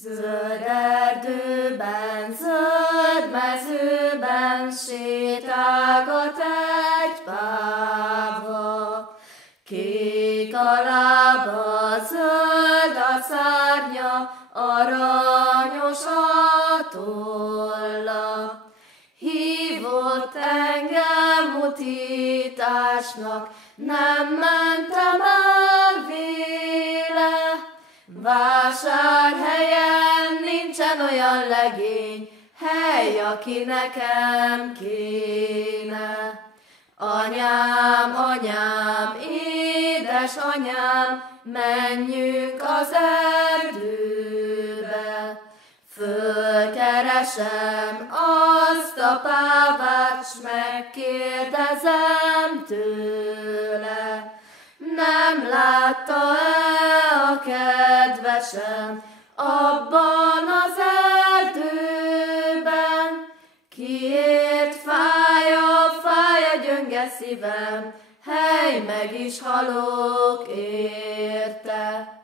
Zöld erdőben, zöld mezőben sétálgat egy páva. Kék a lába, zöld a szárnya, aranyos a tolla. Hívott engem utításnak, nem mentem el véle. Vásárhelyen nincsen olyan legény, hely, aki nekem kéne. Anyám, anyám, édesanyám, menjünk az erdőbe. Fölkeresem azt a pávát, s megkérdezem tőle. Nem látta-e a kedvesem abban az erdőben? Kiért fáj a gyönge szívem, hely, meg is halok érte.